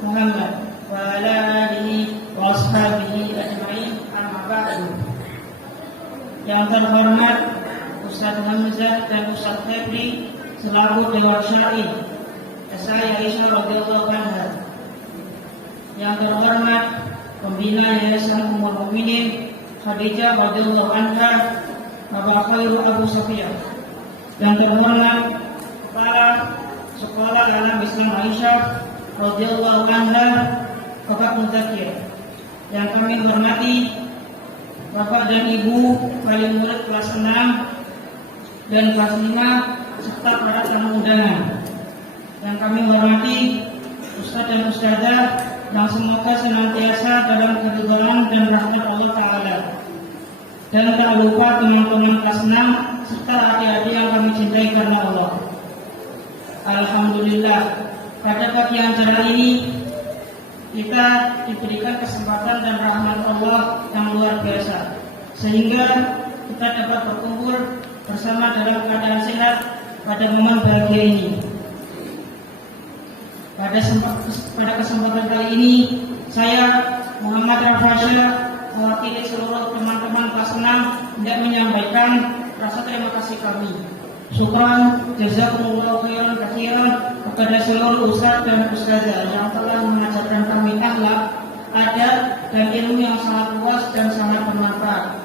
Muhammad wa ala alihi wa ashabihi ajma'in, amma ba'du. Yang terhormat Ustaz Hamzah dan Ustaz Febri selaku Dewan Syar'i Saya Aisyah radhiyallahu anha. Yang terhormat Pembina Yayasan Ummul Mukminin Khadijah radhiyallahu anha, Bapak Khairu Abu Sofiyah. Yang terhormat Kepala Sekolah Alam Islam Aisyah radhiyallahu anha, Bapak Mudzakkir. Yang kami hormati Bapak dan Ibu wali murid kelas 6 dan kelas 5 serta para tamu undangan. Yang kami hormati Ustaz dan Ustazah yang semoga senantiasa dalam keridhaan dan rahmat Allah Ta'ala. Dan tak lupa teman-teman kelas 6 serta adik-adik yang kami cintai karena Allah. Alhamdulillah, pada pagi yang cerah ini kita diberikan kesempatan dan rahmat Allah yang luar biasa, sehingga kita dapat berkumpul bersama dalam keadaan sehat pada momen bahagia ini. Pada kesempatan kali ini, saya Muhammad Rafasya mewakili seluruh teman-teman kelas 6 hendak menyampaikan rasa terima kasih kami. Syukran jazakumullahu khairan katsiran kepada seluruh ustaz dan ustazah yang telah mengajarkan kami akhlak, adab dan ilmu yang sangat luas dan sangat bermanfaat.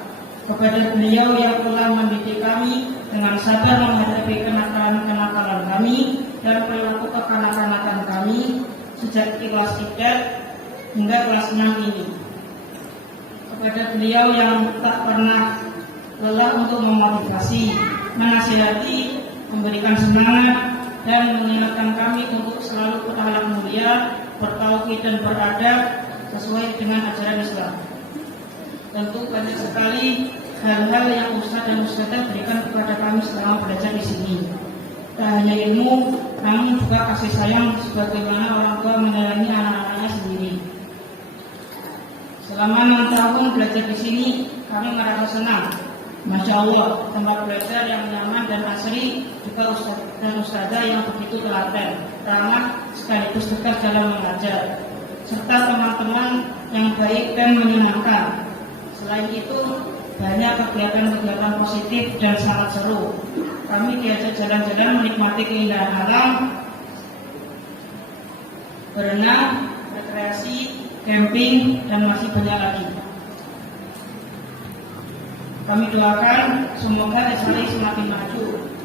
Kepada beliau yang telah mendidik kami dengan sabar menghadapi kenakalan-kenakalan kami dan perilaku kekanak-kanakan kami sejak kelas 3 hingga kelas 6 ini. Kepada beliau yang tak pernah lelah untuk memotivasi, menasihati, memberikan semangat dan mengingatkan kami untuk selalu berakhlak mulia, bertauhid dan beradab sesuai dengan ajaran Islam. Tentu banyak sekali hal-hal yang Ustaz dan Ustazah berikan kepada kami selama belajar di sini. Tak hanya ilmu, namun juga kasih sayang sebagaimana orang tua menyayangi anak-anaknya sendiri. Selama 6 tahun belajar di sini, kami merasa senang. Masya Allah, tempat belajar yang nyaman dan asri, juga Ustaz dan Ustazah yang begitu telaten, ramah sekaligus tegas dalam mengajar, serta teman-teman yang baik dan menyenangkan. Selain itu, banyak kegiatan-kegiatan positif dan sangat seru. Kami diajak jalan-jalan menikmati keindahan alam, berenang, rekreasi, camping, dan masih banyak lagi. Kami doakan semoga SHI semakin maju,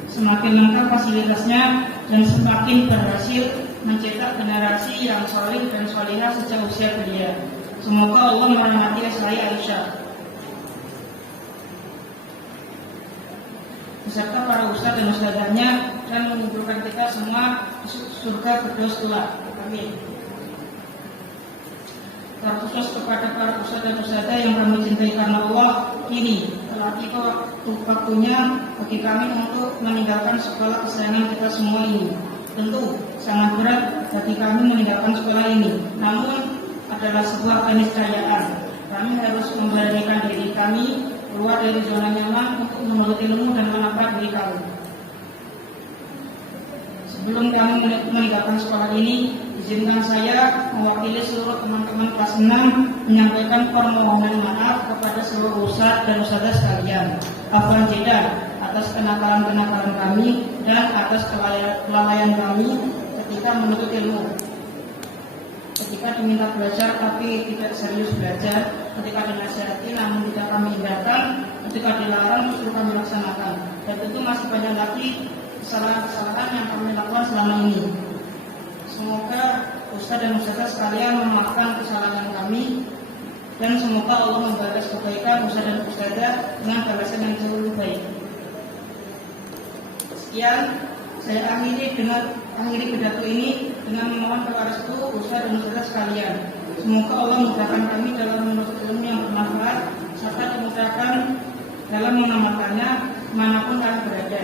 semakin lengkap fasilitasnya, dan semakin berhasil mencetak generasi yang soleh dan solihah sejak usia belia. Semoga Allah merahmati SHI Aisyah beserta para ustaz dan ustazahnya dan mengumpulkan kita semua di surga firdaus kelak. Amin. Terkhusus kepada para ustaz dan ustazah yang kami cintai karena Allah, ini telah tiba waktunya bagi kami untuk meninggalkan sekolah kesayangan kita semua ini. Tentu sangat berat bagi kami meninggalkan sekolah ini, namun adalah sebuah keniscayaan. Kami harus memberanikan diri kami keluar dari zona nyaman untuk menuntut ilmu dan menambah diri kami. Sebelum kami meninggalkan sekolah ini, izinkan saya mewakili seluruh teman-teman kelas 6 menyampaikan permohonan maaf kepada seluruh ustaz dan ustazah sekalian. Afwan jeda atas kenakalan-kenakalan kami dan atas kelalaian kami ketika menuntut ilmu. Ketika diminta belajar tapi tidak serius belajar, ketika dinasihati namun tidak kami hindarkan, ketika dilarang justru kami laksanakan. Dan tentu masih banyak lagi kesalahan-kesalahan yang kami lakukan selama ini. Semoga ustaz dan ustazah sekalian memaafkan kesalahan kami, dan semoga Allah membalas kebaikan ustaz dan ustazah dengan balasan yang jauh lebih baik. Sekian, saya akhiri pidato ini dengan memohon kepada seluruh ustaz dan ustazah sekalian. Semoga Allah memudahkan kami dalam menuntut ilmu yang bermanfaat serta dimudahkan dalam mengamalkannya manapun kami berada.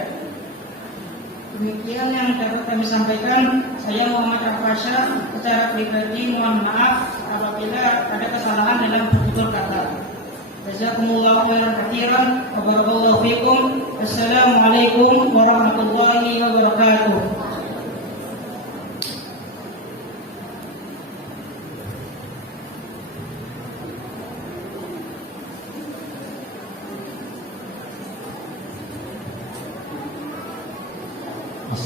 Demikian yang dapat kami sampaikan. Saya Muhammad Rafasya secara pribadi mohon maaf apabila ada kesalahan dalam bertutur kata. Jazakumullahu khairan katsiran wa barakallahu fikum. Assalamualaikum warahmatullahi wabarakatuh.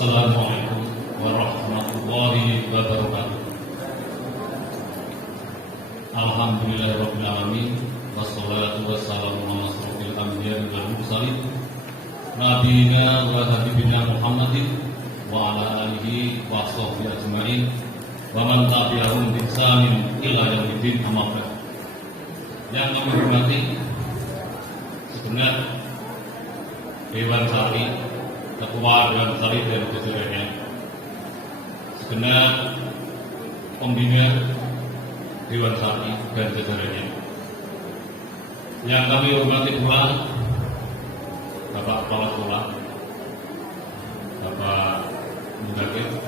Assalamualaikum warahmatullahi wabarakatuh. Alhamdulillahirabbil alamin wassalatu wassalamu ala asyrofil anbiya'i wal mursalin nabiyina wa habibina Muhammadin wa ala alihi wa sahbihi ajmain wa man tabi'ahum bi ihsanin ila yaumiddin amma ba'd. Yang kami hormati segenap Dewan Sari, Ketua Dewan Sari dan jajarannya, segenap pembina Dewan Sari dan jajarannya, yang kami hormati pula Bapak Kepala Sekolah, Bapak Mudakir,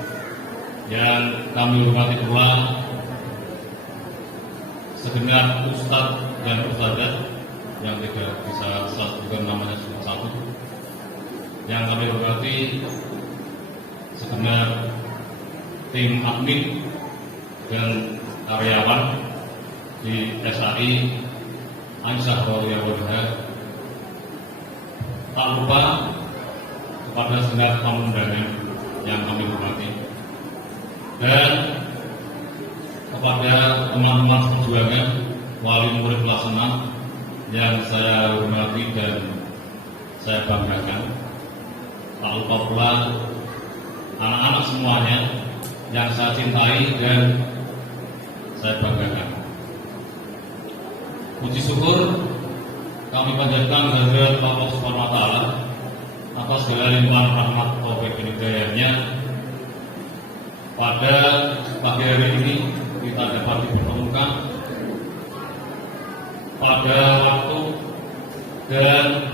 yang kami hormati pula segenap Ustadz dan Ustadzah yang tidak bisa saya sebutkan namanya satu-satu, yang kami hormati segenap tim admin dan karyawan di SAI Aisyah Radhiyallahu. Tak lupa kepada segenap tamu undangan yang kami hormati dan kepada teman-teman perjuangan wali murid kelas 6 yang saya hormati dan saya banggakan. Tak lupa pula anak-anak semuanya yang saya cintai dan saya banggakan. Puji syukur kami panjatkan kehadirat Allah Subhanahu wa taala atas segala limpahan rahmat taufik dan hidayahnya. Pada pagi hari ini kita dapat dipertemukan pada waktu dan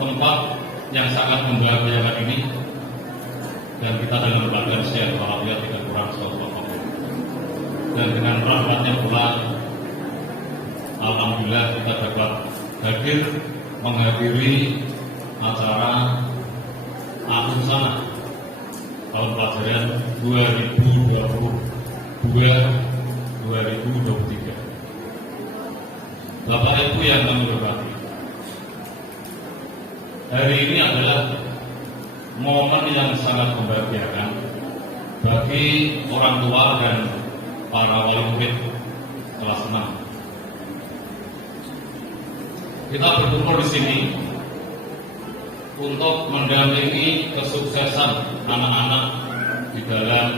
tempat yang sangat membahagiakan ini, dan kita dalam keadaan sehat walafiat tidak kurang suatu apapun. Dan dengan rahmatnya pula, alhamdulillah kita dapat hadir menghadiri acara akhir sana tahun pelajaran 2022-2023. Bapak Ibu yang kami hormati, hari ini adalah momen yang sangat membahagiakan bagi orang tua dan para wali murid kelas 6. Kita berkumpul di sini untuk mendampingi kesuksesan anak-anak di dalam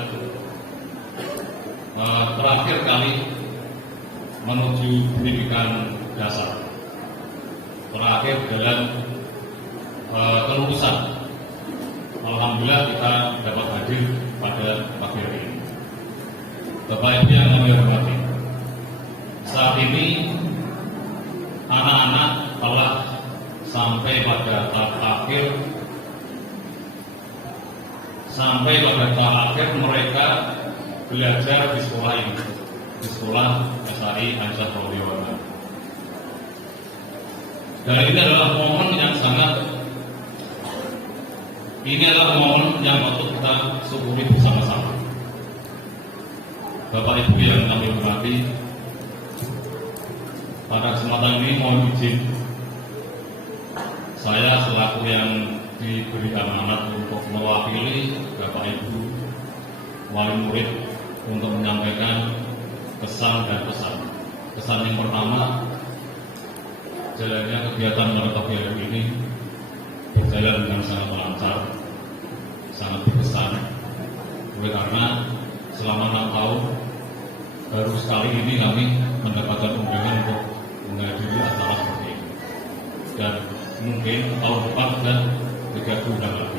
terakhir kali menuju pendidikan dasar, terakhir dalam kelulusan. Alhamdulillah kita dapat hadir pada pagi hari ini. Bapak Ibu yang kami hormati, saat ini anak-anak telah sampai pada tahap akhir, mereka belajar di sekolah ini, di sekolah SAI Aisyah Radhiyallahu. Dan ini adalah momen yang patut kita syukuri bersama-sama. Bapak Ibu yang kami hormati, pada kesempatan ini mohon izin saya selaku yang diberi amanat untuk mewakili Bapak Ibu wali murid untuk menyampaikan kesan dan pesan. Kesan yang pertama, jalannya kegiatan pada pagi hari ini berjalan dengan sangat lancar, sangat berkesan. Oleh karena selama 6 tahun baru sekali ini kami mendapatkan undangan untuk menghadiri acara seperti ini, dan mungkin tahun depan sudah 3 bulan lagi.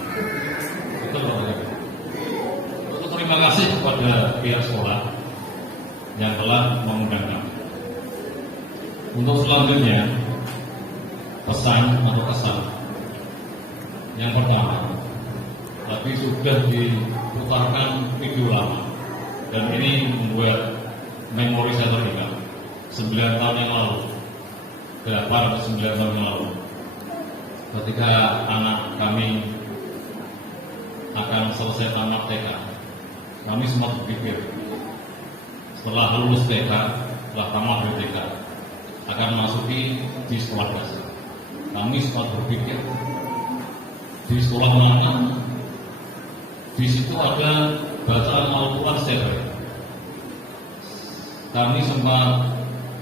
Itu terima kasih kepada pihak sekolah yang telah mengundang kami. Untuk selanjutnya, pesan atau kesan yang pertama, tadi sudah diputarkan video lama, dan ini membuat memori saya teringat 9 tahun yang lalu, 8 atau 9 tahun yang lalu, ketika anak kami akan selesai tamat TK, kami sempat berpikir setelah lulus TK, setelah tamat dari TK, akan masuki di sekolah dasar. Kami sempat berpikir di sekolah mana Di situ ada bacaan Al-Quran setiap hari. Kami sempat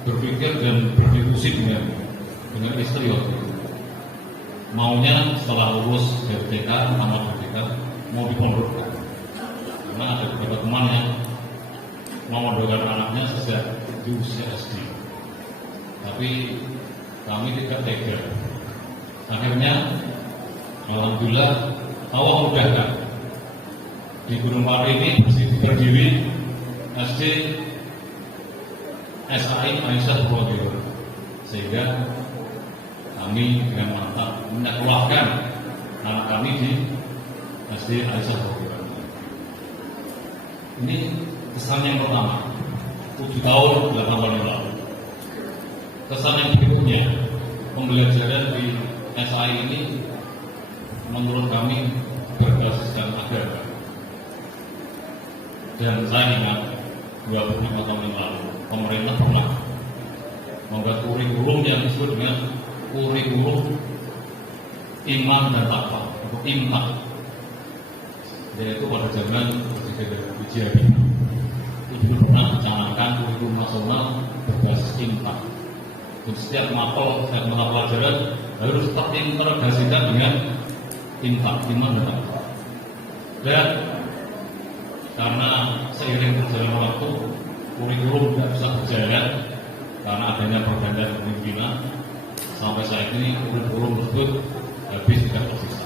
berpikir dan berdiskusi dengan istri waktu itu. Maunya setelah lulus dari TK, tamat dari TK, mau dipondokkan. Karena ada beberapa teman yang memondokkan anaknya sejak di usia SD. Tapi kami tidak tega. Akhirnya, alhamdulillah, Allah mudahkan. Di Gunung Pati ini berdiri SD SAI Aisyah Purwodewara, sehingga kami dengan mantap menyekolahkan anak kami di SD Aisyah Purwodewara. Ini kesan yang pertama, 7 tahun 8 tahun yang lalu. Kesan yang berikutnya, pembelajaran di SAI ini menurut kami berbasiskan agama. Dan saya ingat 25 tahun yang lalu pemerintah pernah membuat kurikulum yang disebut dengan kurikulum iman dan takwa atau IMTAK, yaitu pada zaman Presiden B.J. Habibie itu pernah mencanangkan kurikulum nasional berbasis IMTAK. Dan setiap mata pelajaran harus terintegrasikan dengan IMTAK, iman dan takwa. Dan karena seiring berjalannya waktu kurikulum tidak bisa berjalan karena adanya pergantian kepemimpinan, sampai saat ini kurikulum tersebut habis tidak tersisa.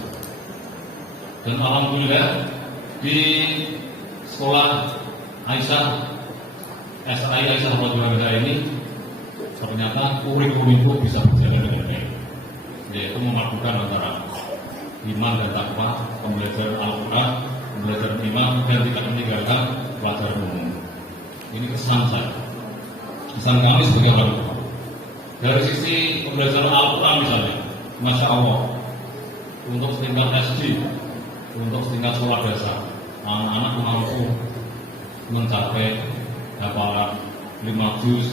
Dan alhamdulillah di sekolah Aisyah SAI Aisyah Purwodewara ini ternyata kurikulum itu bisa berjalan dengan baik, yaitu memadukan antara iman dan takwa, pembelajaran Al-Quran, pembelajaran iman, dan tidak meninggalkan pelajaran umum. Ini kesan saya, kesan kami sebagai orang tua. Dari sisi pembelajaran Al-Quran misalnya, Masya Allah, untuk setingkat SD, untuk setingkat sekolah dasar, anak-anak mampu mencapai hafalan 5 juz,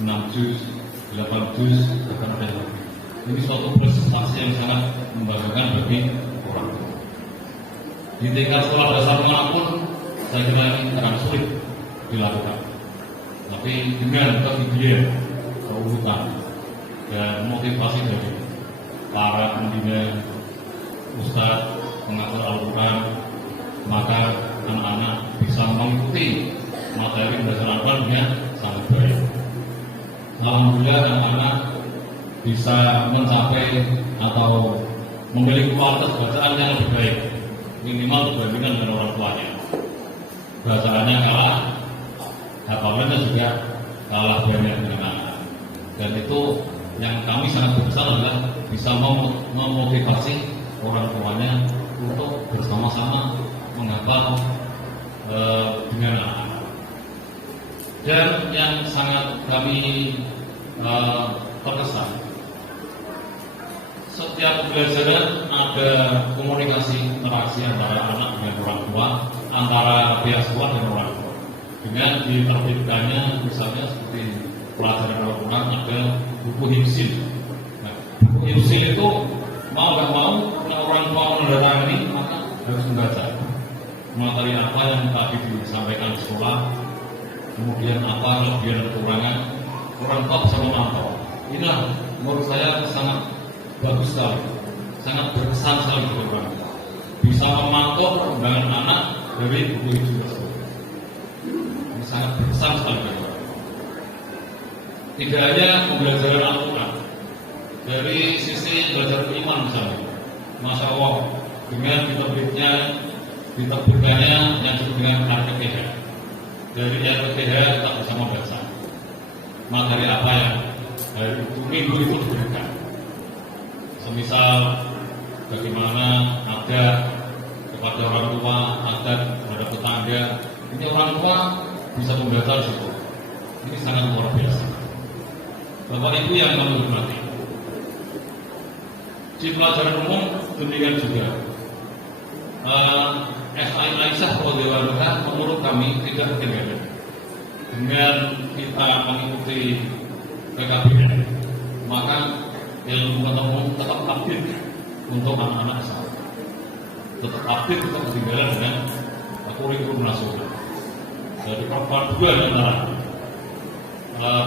6 juz, 8 juz, bahkan ada yang lebih. Ini suatu prestasi yang sangat membanggakan bagi orang tua. Di tingkat sekolah dasar manapun, saya kira ini akan sulit dilakukan. Tapi dengan kegigihan, keuletan, dan motivasi dari para pembina, ustadz, pengajar Al-Quran, maka anak-anak bisa mengikuti materi belajar Al-Quran dengan sangat baik. Alhamdulillah anak-anak bisa mencapai atau memiliki kualitas bacaan yang lebih baik, minimal dibandingkan dengan orang tuanya. Bacaannya kalah, hafalannya juga kalah banyak dengan anak. Dan itu yang kami sangat besar adalah bisa memotivasi orang tuanya untuk bersama-sama menghafal dengan anak. Dan yang sangat kami terkesan, setiap pembelajaran ada komunikasi interaksi antara anak dengan orang tua, antara pihak sekolah dan orang tua. Dengan diterbitkannya misalnya seperti pelajaran Al-Quran ada buku hifzil. Nah, buku hifzil itu mau nggak mau orang tua menandatangani maka harus membaca materi apa yang tadi disampaikan di sekolah, kemudian apa kelebihan dan kekurangan, orang tua bisa memantau. Inilah menurut saya sangat bagus sekali, sangat berkesan sekali bagi orang tua. Bisa memantau perkembangan anak dari buku hifzil tersebut. Ini sangat berkesan sekali bagi orang tua. Tidak hanya pembelajaran Al-Quran, dari sisi belajar iman misalnya, Masya Allah, dengan diterbitkannya yang disebut dengan RPTH. Dari RPTH kita bisa membaca materi apa yang dari minggu itu diberikan. Semisal bagaimana ada kepada orang tua, ada kepada tetangga. Ini orang tua bisa membaca di situ. Ini sangat luar biasa. Bapak Ibu yang kami hormati, di pelajaran umum demikian juga. SAI Aisyah Purwodewara menurut kami tidak ketinggalan. Dengan kita mengikuti PKBN, maka ilmu ketemu tetap update untuk anak-anak SMA. tetap update, tetap ketinggalan dengan kurikulum nasional. Jadi perpaduan antara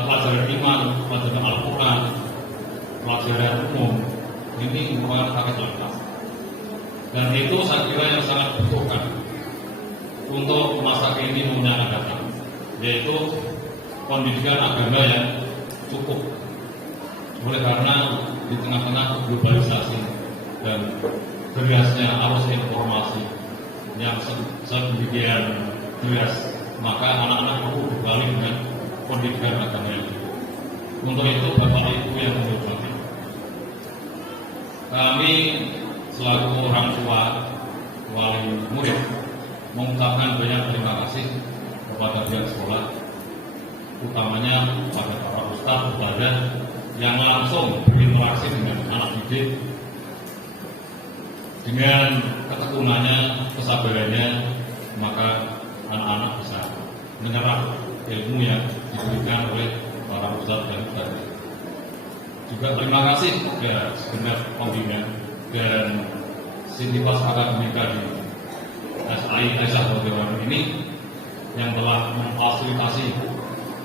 pelajaran iman, pelajaran Al-Quran, pelajaran umum ini merupakan paket lengkap. Dan itu saya kira yang sangat dibutuhkan untuk masa kini yang akan datang, yaitu pendidikan agama yang cukup. Oleh karena di tengah-tengah globalisasi dan derasnya arus informasi yang sedemikian deras, maka anak-anak perlu berbalik dengan pendidikan agama yang cukup. Untuk itu Bapak Ibu yang menghormati, kami selaku orang tua wali murid mengucapkan banyak terima kasih kepada pihak sekolah, utamanya kepada para ustadz kepada yang langsung berinteraksi dengan anak didik dengan ketekunannya, kesabarannya, maka anak-anak bisa menyerap ilmu yang diberikan oleh para ustadz dan ustadz. Juga terima kasih kepada segenap pembina dan sindikas akademika di SAI Aisyah Bagaimana ini yang telah memfasilitasi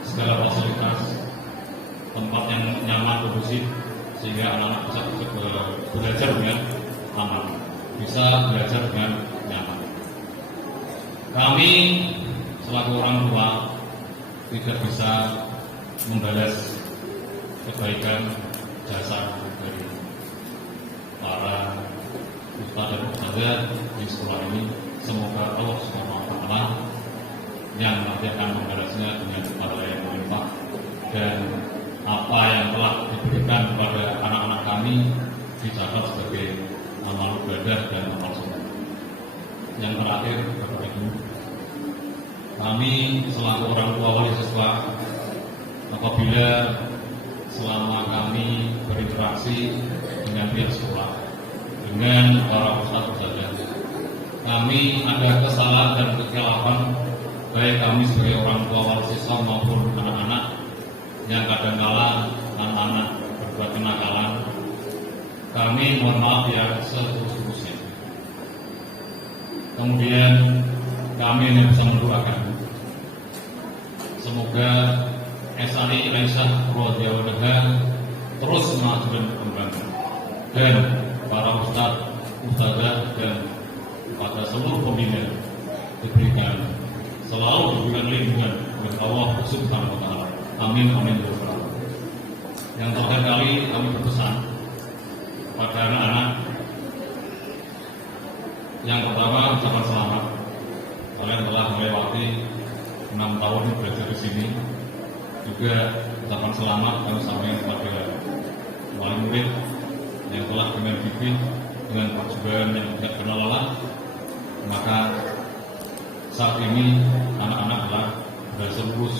segala fasilitas, tempat yang nyaman, kondusif, sehingga anak-anak bisa belajar dengan aman, bisa belajar dengan nyaman. Kami selaku orang tua tidak bisa membalas kebaikan jasa dari para ustadz dan ustadzah di sekolah ini. Semoga Allah SWT yang nanti akan membalasnya dengan pahala yang berlimpah, dan apa yang telah diberikan kepada anak-anak kami dicatat sebagai amal ibadah dan amal soleh. Yang terakhir, Bapak Ibu, kami selaku orang tua wali siswa, apabila selama kami berinteraksi dengan pihak sekolah, dengan para ustadz-ustadzah, kami ada kesalahan dan kekeliruan, baik kami sebagai orang tua wali siswa maupun anak-anak, yang kadangkala anak-anak berbuat kenakalan, kami mohon maaf ya seterus-terusnya. Kemudian kami hanya bisa mendoakan semoga SAI Aisyah Bagaimana terus maju dan berkembang, dan para ustadz, ustadzah dan pada seluruh pembina diberikan selalu diberikan lindungan oleh Allah Subhanahu wa Ta'ala. Amin amin ya rabbal alamin. Yang terakhir kali kami berpesan pada anak-anak. Yang pertama, ucapan selamat. Kalian telah melewati 6 tahun belajar di sini. Juga ucapan selamat kami sampaikan kepada wali murid yang telah dengan gigih, dengan perjuangan yang tidak kenal lelah. Maka saat ini anak-anak telah berhasil lulus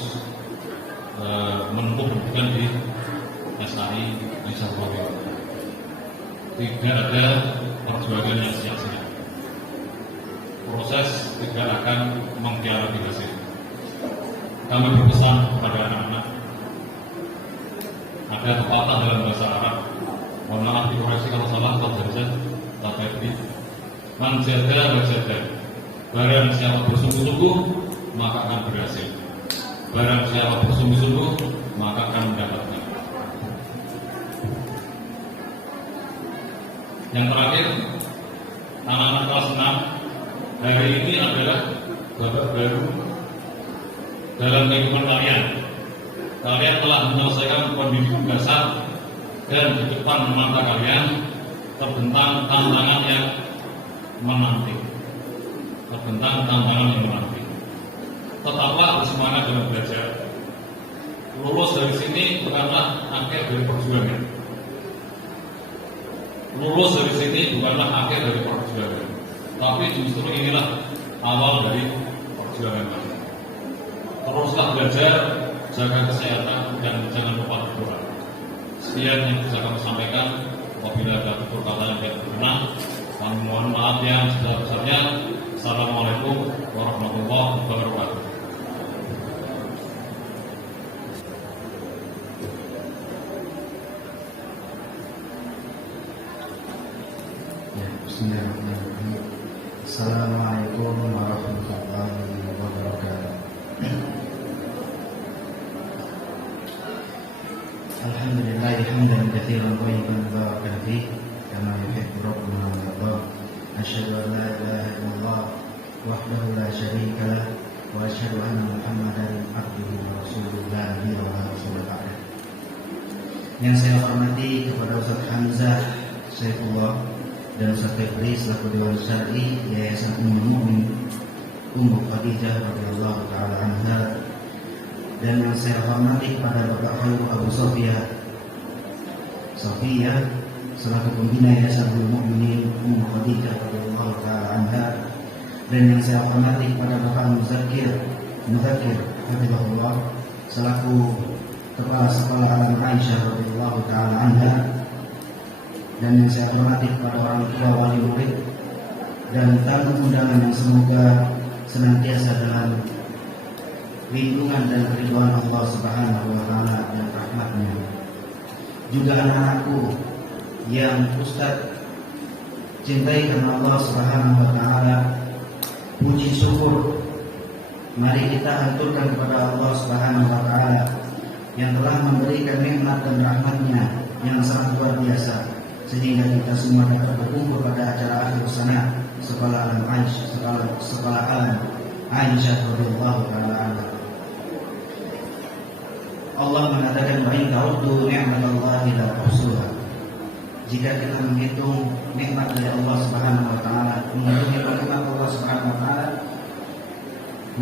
menempuh pendidikan di SAI Aisyah Bagaimana. Tidak ada perjuangan yang sia-sia. Proses tidak akan mengkhianati hasil. Kami berpesan kepada anak-anak, ada pepatah dalam bahasa Arab, mohon maaf dikoreksi kalau salah, atau saja tapi menjaga menjaga. Barang siapa bersungguh-sungguh maka akan berhasil. Barang siapa bersungguh-sungguh maka akan mendapatkan. Yang terakhir, anak-anak kelas 6, hari ini adalah babak baru dalam kehidupan kalian. Kalian telah menyelesaikan pendidikan dasar, dan di depan mata kalian terbentang tantangan yang menanti. Tetaplah bersemangat dalam belajar. Lulus dari sini bukanlah akhir dari perjuangan. Lulus dari sini bukanlah akhir dari perjuangan, tapi justru inilah awal dari perjuangan kami. Teruslah belajar, jaga kesehatan, dan jangan lupa berdoa. Sekian yang bisa kami sampaikan. Apabila ada perkataan yang tidak berkenan, kami mohon maaf yang sebesar-besarnya. Assalamualaikum warahmatullahi wabarakatuh. Bismillahirrahmanirrahim. Assalamualaikum warahmatullahi wabarakatuh. Alhamdulillah hamdan katsiran thayyiban mubarakan fihi kama yuhibbu rabbuna wa yarda. Asyhadu an la ilaha illallah wahdahu la syarika lah wa asyhadu anna Muhammadan abduhu wa rasuluhu la nabiyya wa rasulullah ba'da. Yang saya hormati kepada Ustaz Hamzah Saifullah dan Ustaz Febri selaku Dewan Syar'i Yayasan Ummul Mukminin Ummu Khadijah radhiyallahu taala anha, dan yang saya hormati kepada Bapak Khairul Abu Sofia selaku pembina Yayasan Ummul Mukminin Ummu Khadijah radhiyallahu taala anha, dan yang saya hormati kepada Bapak Muzakir hafizahullah selaku Kepala Sekolah Alam Aisyah radhiyallahu taala anha, dan yang saya hormati kepada orang tua, wali murid, dan tamu undangan yang semoga senantiasa dalam lindungan dan keridhaan Allah Subhanahu wa taala dan rahmatnya. Juga anak-anakku yang Ustaz cintai karena Allah Subhanahu wa taala, puji syukur mari kita haturkan kepada Allah Subhanahu wa taala yang telah memberikan nikmat dan rahmatnya yang sangat luar biasa, sehingga kita semua dapat berkumpul pada acara akhir sana sekolah alam Aisyah radhiyallahu taala anha. Allah mengatakan wa in ta'uddu ni'matallahi la tuhsuha. Jika kita menghitung nikmat dari Allah Subhanahu wa taala, menghitung nikmat Allah Subhanahu wa taala,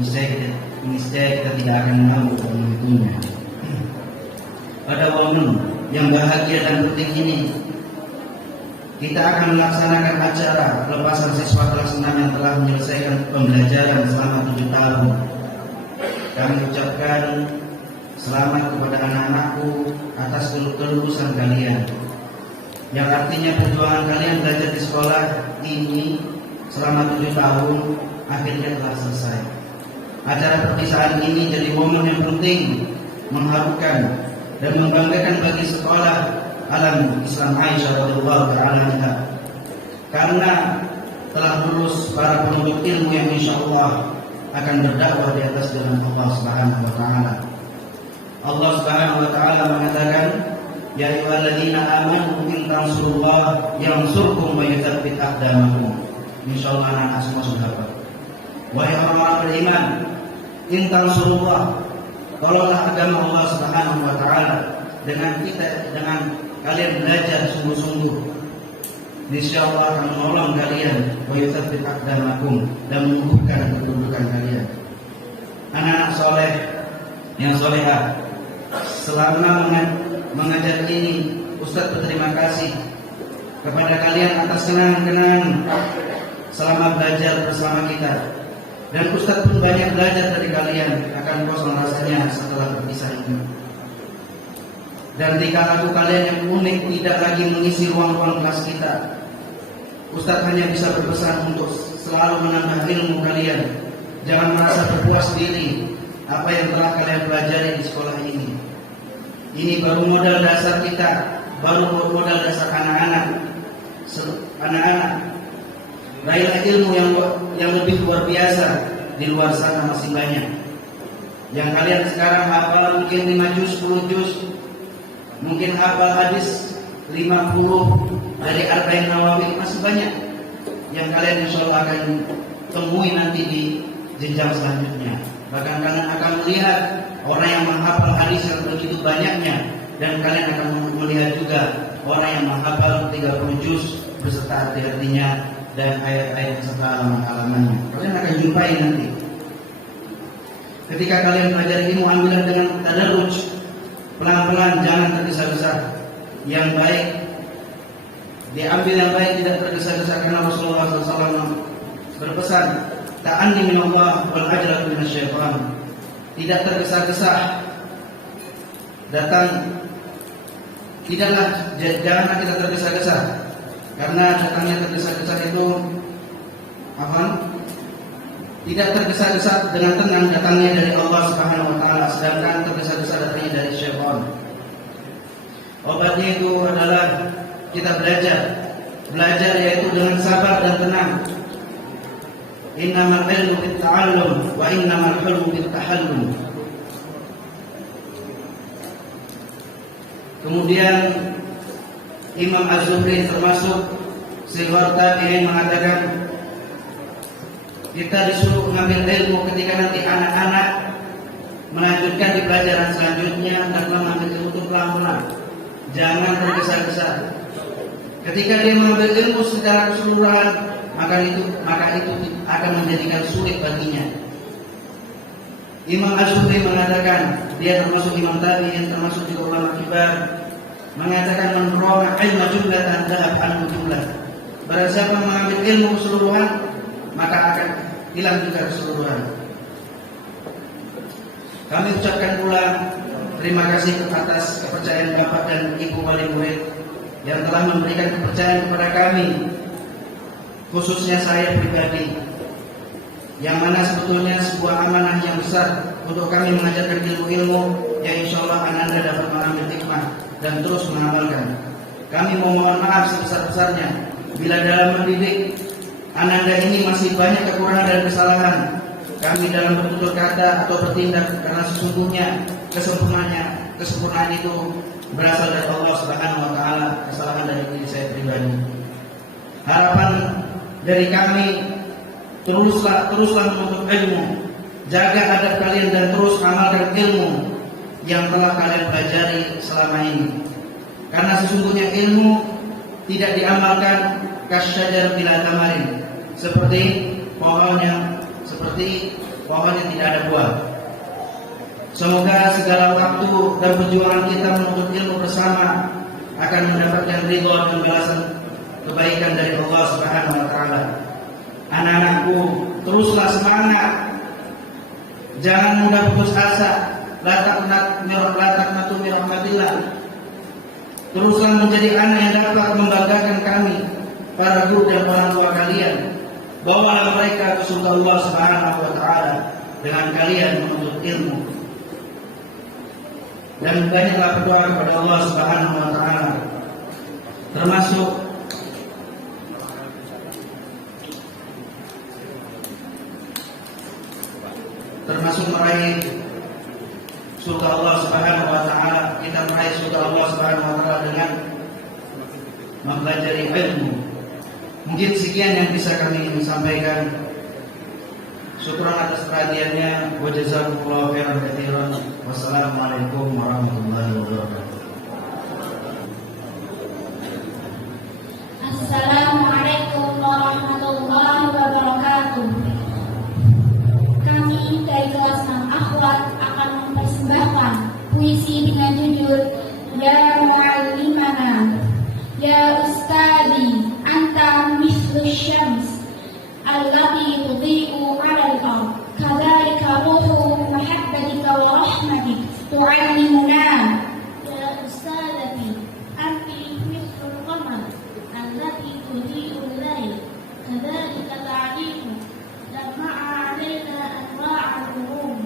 niscaya kita tidak akan mampu menghitungnya. Pada momen yang bahagia dan penting ini, kita akan melaksanakan acara pelepasan siswa kelas 6 yang telah menyelesaikan pembelajaran selama 7 tahun. Kami ucapkan selamat kepada anak-anakku atas kelulusan kalian, yang artinya perjuangan kalian belajar di sekolah ini selama 7 tahun akhirnya telah selesai. Acara perpisahan ini jadi momen yang penting, mengharukan dan membanggakan bagi sekolah Alam Islam Aisyah radhiyallahu taala anha, karena telah lulus para penuntut ilmu yang insyaallah akan berdakwah di atas jalan Allah Subhanahu wa taala. Allah Subhanahu wa taala mengatakan, ya ayyuhalladzina amanu in tansurullah yansurkum wa yutsabbit aqdamakum. Insyaallah anak-anak semua sudah hafal. Wahai orang-orang beriman, in tansurullah, tolonglah agama Allah Subhanahu wa taala dengan kalian belajar sungguh-sungguh, niscaya Allah akan menolong kalian, wa yutsabbit aqdamakum, dan mengukuhkan kedudukan kalian. Anak-anak soleh yang solehah, selama mengajar ini Ustaz berterima kasih kepada kalian atas kenangan-kenangan selama belajar bersama kita, dan Ustaz pun banyak belajar dari kalian, akan kosong rasanya setelah berpisah ini. Dan tingkah laku kalian yang unik tidak lagi mengisi ruang-ruang kelas kita. Ustaz hanya bisa berpesan untuk selalu menambah ilmu kalian. Jangan merasa berpuas diri apa yang telah kalian pelajari di sekolah ini. Ini baru modal dasar kita, baru modal dasar anak-anak. Raihlah ilmu yang lebih luar biasa. Di luar sana masih banyak. Yang kalian sekarang hafal mungkin 5 juz, 10 juz, mungkin hafal hadis 50 dari Arba'in Nawawi, masih banyak yang kalian insyaallah akan temui nanti di jenjang selanjutnya. Bahkan kalian akan melihat orang yang menghafal hadis yang begitu banyaknya, dan kalian akan melihat juga orang yang menghafal 30 juz beserta arti-artinya dan ayat-ayat beserta halaman-halamannya. Kalian akan jumpai nanti. Ketika kalian belajar ilmu, ambillah dengan tadarruj, pelan-pelan, jangan tergesa-gesa. Yang baik diambil, yang baik tidak tergesa-gesa, karena Rasulullah SAW berpesan, ta'anni min Allah wal ajratu min syaitan. Tidak tergesa-gesa datang, janganlah kita tergesa-gesa, karena datangnya tergesa-gesa itu tidak tergesa-gesa dengan tenang datangnya dari Allah Subhanahu wa taala, sedangkan tergesa-gesa datangnya dari syaitan. Obatnya itu adalah kita belajar yaitu dengan sabar dan tenang. innamal ilmu bitta'allum wa innamal hulmu bittahallum. Kemudian Imam Az-Zuhri termasuk seorang tabi'in mengatakan, kita disuruh mengambil ilmu ketika nanti anak-anak melanjutkan di pelajaran selanjutnya dan mengambil ilmu itu pelan-pelan, jangan tergesa-gesa. Ketika dia mengambil ilmu secara keseluruhan, maka itu akan menjadikan sulit baginya. Imam Az-Zuhri mengatakan, dia termasuk imam tabi'in, termasuk juga ulama kibar, mengatakan man rama ilma jumlatan dhahab anhu jumlah. Barang siapa mengambil ilmu keseluruhan, maka akan hilang juga keseluruhan. Kami ucapkan pula terima kasih atas kepercayaan Bapak dan Ibu wali murid yang telah memberikan kepercayaan kepada kami, khususnya saya pribadi, yang mana sebetulnya sebuah amanah yang besar untuk kami mengajarkan ilmu-ilmu yang insya Allah Ananda dapat mengambil hikmah dan terus mengamalkan. Kami mohon maaf sebesar-besarnya bila dalam mendidik Ananda ini masih banyak kekurangan dan kesalahan kami dalam bertutur kata atau bertindak, karena sesungguhnya kesempurnaan itu berasal dari Allah Subhanahu wa taala, kesalahan dari diri saya pribadi. Harapan dari kami, teruslah menuntut ilmu, jaga adab kalian dan terus amalkan ilmu yang telah kalian pelajari selama ini. Karena sesungguhnya ilmu tidak diamalkan kasyajar bila tamarin, seperti pohon yang tidak ada buah. Semoga segala waktu dan perjuangan kita menuntut ilmu bersama akan mendapatkan ridha dan balasan kebaikan dari Allah Subhanahu wa taala. Anak-anakku, teruslah semangat, jangan mudah putus asa. La taqnatu min rahmatillah. Teruslah menjadi anak yang dapat membanggakan kami, para guru dan orang tua kalian. Bawalah mereka ke surga Allah Subhanahu wa taala dengan kalian menuntut ilmu. Dan banyaklah berdoa kepada Allah Subhanahu wa taala, termasuk meraih surga Allah Subhanahu wa taala. Kita meraih surga Allah Subhanahu wa taala dengan mempelajari ilmu. Mungkin sekian yang bisa kami sampaikan. Syukuran atas perhatiannya. Wa jazakumullahu khairan katsiran. Wassalamualaikum warahmatullahi wabarakatuh. Assalamualaikum warahmatullahi wabarakatuh. Kami dari kelas 6 Akhwat akan mempersembahkan puisi dengan judul Ya Mu'allimana, Ya Ustadi, Anta mislu syams allati tudhi'u 'ala al-ard, kadzalika ruhu mahabbatika wa rahmatik tu'allimuna. Ya Ustadati, Anti mislu al-qamar allati tudhi'u al-layl, kadzalika ta'limu jama'a 'alaina anwa' al-ulum.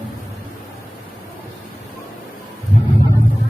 Terima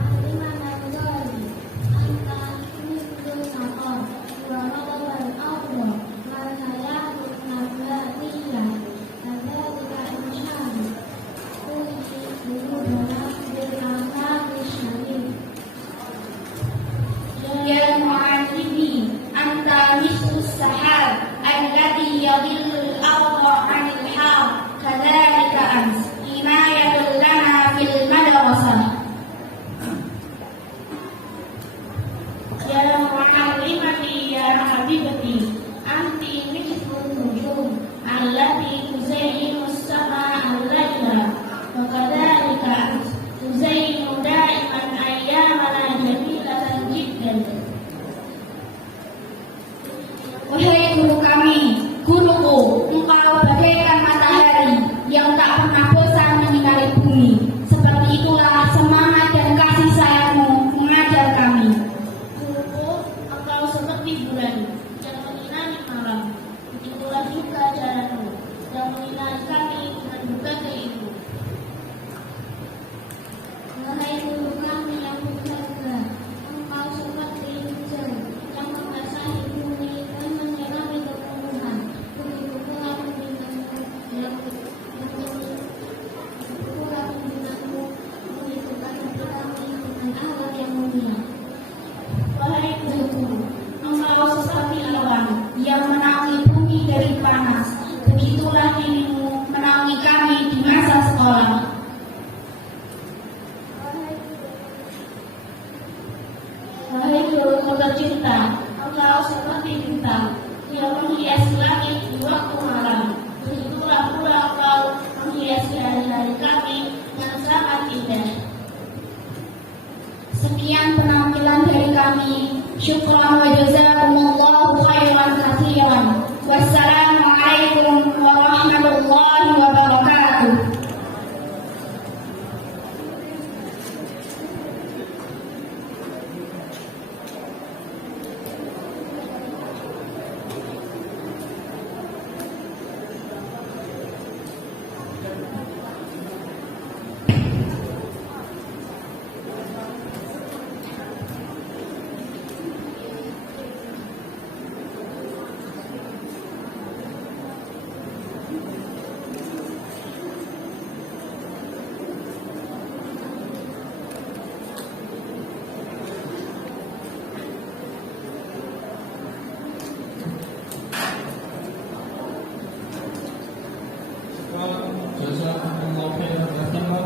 tercinta, Engkau seperti bintang yang menghiasi langit di waktu malam. Begitulah pula Engkau menghiasi hari-hari kami yang sangat indah. Sekian penampilan dari kami. Syukran wa jazakumullahu khairan katsiran. Wassalamualaikum warahmatullahi wabarakatuh. Jazakumullahu khairan katsiran.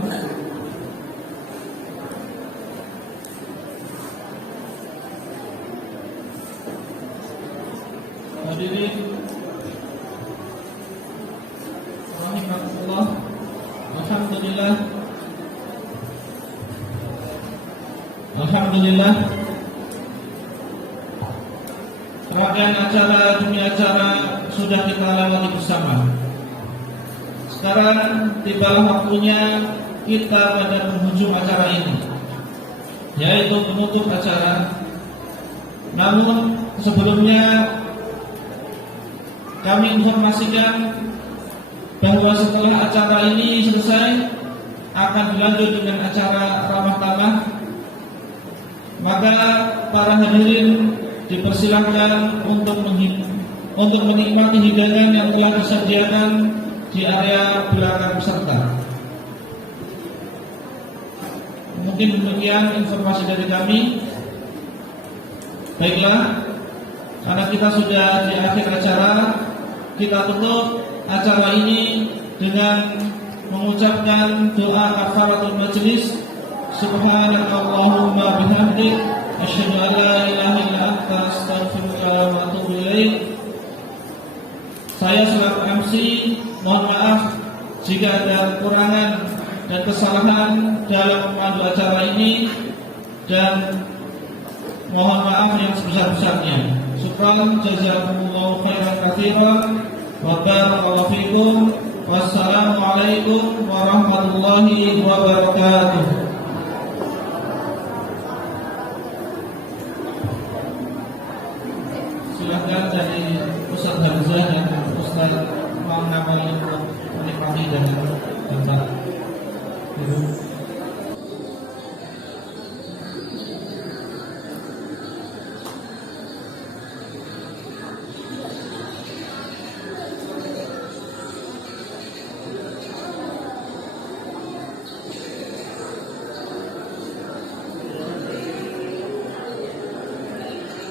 Hadirin rahimakumullah, alhamdulillah rangkaian acara demi acara sudah kita lewati bersama. Sekarang tibalah waktunya kita pada penghujung acara ini, yaitu penutup acara. Namun sebelumnya kami informasikan bahwa setelah acara ini selesai akan dilanjut dengan acara ramah tamah. Maka para hadirin dipersilakan untuk menikmati hidangan yang telah disediakan di area belakang peserta. Mungkin demikian informasi dari kami. Baiklah, karena kita sudah di akhir acara, kita tutup acara ini dengan mengucapkan doa kafaratul majlis. Subhanakallahumma bihamdik, asyhadu an la ilaha illa anta, astaghfiruka wa atubu ilaik. Saya selaku MC mohon maaf jika ada kekurangan dan kesalahan dalam memandu acara ini, dan mohon maaf yang sebesar-besarnya. Syukran, jazakumullahu khairan katsiran, wa barakallahu fikum. Wassalamualaikum warahmatullahi wabarakatuh. Silakan dari Ustaz Hamzah dan Ustaz Maulana untuk menikmati dan